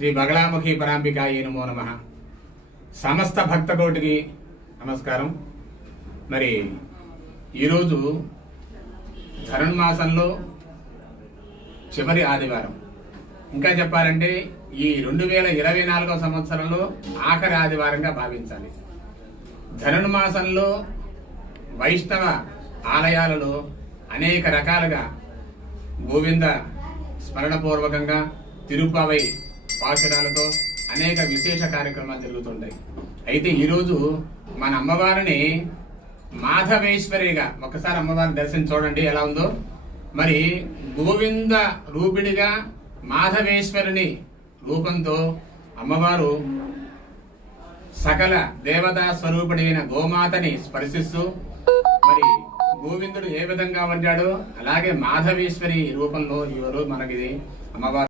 శ్రీ బగళాముఖి పరాంబికాయే నమో నమః. సమస్త భక్తకోటికి నమస్కారం. మరి ఈరోజు ధనుర్మాసంలో చివరి ఆదివారం. ఇంకా చెప్పాలంటే ఈ 2024వ సంవత్సరంలో ఆఖరి ఆదివారంగా భావించాలి. ధనుర్మాసంలో వైష్ణవ ఆలయాలలో అనేక రకాలుగా గోవింద స్మరణపూర్వకంగా తిరుపవై పాశురాలతో అనేక విశేష కార్యక్రమాలు జరుగుతుంటాయి. అయితే ఈరోజు మన అమ్మవారిని మాధవేశ్వరిగా ఒకసారి అమ్మవారిని దర్శనం చూడండి ఎలా ఉందో. మరి గోవింద రూపిడిగా మాధవేశ్వరుని రూపంతో అమ్మవారు సకల దేవతా స్వరూపిణి అయిన గోమాతని స్పర్శిస్తూ మరి గోవిందుడు ఏ విధంగా ఉంటాడో అలాగే మాధవేశ్వరి రూపంలో ఈరోజు మనకి అమ్మవారు